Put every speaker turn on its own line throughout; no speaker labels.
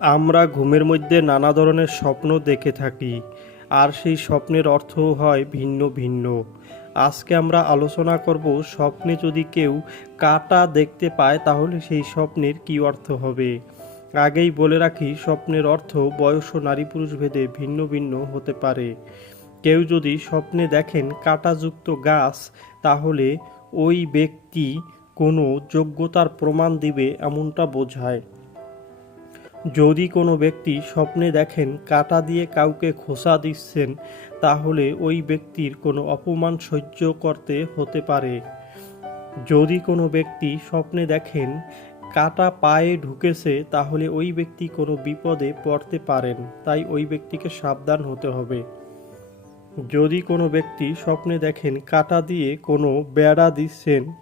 আমরা ঘুমের মধ্যে নানা ধরনের স্বপ্ন দেখে থাকি, আর সেই স্বপ্নের অর্থ হয় ভিন্ন ভিন্ন। আজকে আমরা আলোচনা করব স্বপ্নে যদি কেউ কাটা দেখতে পায়, তাহলে সেই স্বপ্নের কী অর্থ হবে? আগেই বলে রাখি, স্বপ্নের অর্থ বয়স ও নারী পুরুষ ভেদে ভিন্ন ভিন্ন হতে পারে। কেউ যদি স্বপ্নে দেখেন কাঁটাযুক্ত গাছ, তাহলে ওই ব্যক্তি কোনো যোগ্যতার প্রমাণ দিবে এমনটা বোঝায়। যদি কোনো ব্যক্তি স্বপ্নে দেখেন কাটা দিয়ে কাউকে খোসা দিচ্ছেন, তাহলে ওই ব্যক্তির কোনো অপমান সহ্য করতে হতে পারে। যদি কোনো ব্যক্তি স্বপ্নে দেখেন কাটা পায়ে ঢুকেছে, তাহলে ওই ব্যক্তি কোনো বিপদে পড়তে পারেন, তাই ওই ব্যক্তিকে সাবধান হতে হবে। যদি কোনো ব্যক্তি স্বপ্নে দেখেন কাটা দিয়ে কোনো বেড়া দিচ্ছেন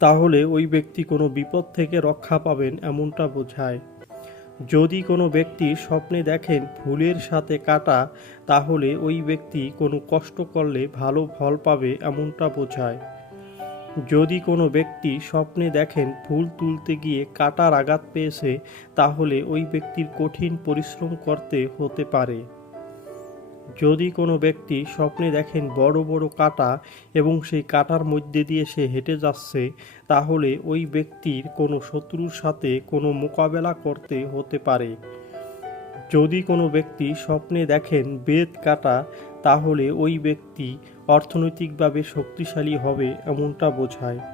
তাহলে ওই ব্যক্তি কোনো বিপদ থেকে রক্ষা পাবেন এমনটা বোঝায়। যদি কোনো ব্যক্তি স্বপ্নে দেখেন ফুলের সাথে কাটা, তাহলে ওই ব্যক্তি কোনো কষ্ট করলে ভালো ফল পাবে এমনটা বোঝায়। যদি কোনো ব্যক্তি স্বপ্নে দেখেন ফুল তুলতে গিয়ে কাটার আঘাত পেয়েছে, তাহলে ওই ব্যক্তির কঠিন পরিশ্রম করতে হতে পারে। যদি কোনো ব্যক্তি স্বপ্নে দেখেন বড় বড় কাটা এবং সেই কাটার মধ্যে দিয়ে সে হেঁটে যাচ্ছে, তাহলে ওই ব্যক্তির কোনো শত্রুর সাথে কোনো মোকাবেলা করতে হতে পারে। যদি কোনো ব্যক্তি স্বপ্নে দেখেন বেদ কাটা, তাহলে ওই ব্যক্তি অর্থনৈতিকভাবে শক্তিশালী হবে এমনটা বোঝায়।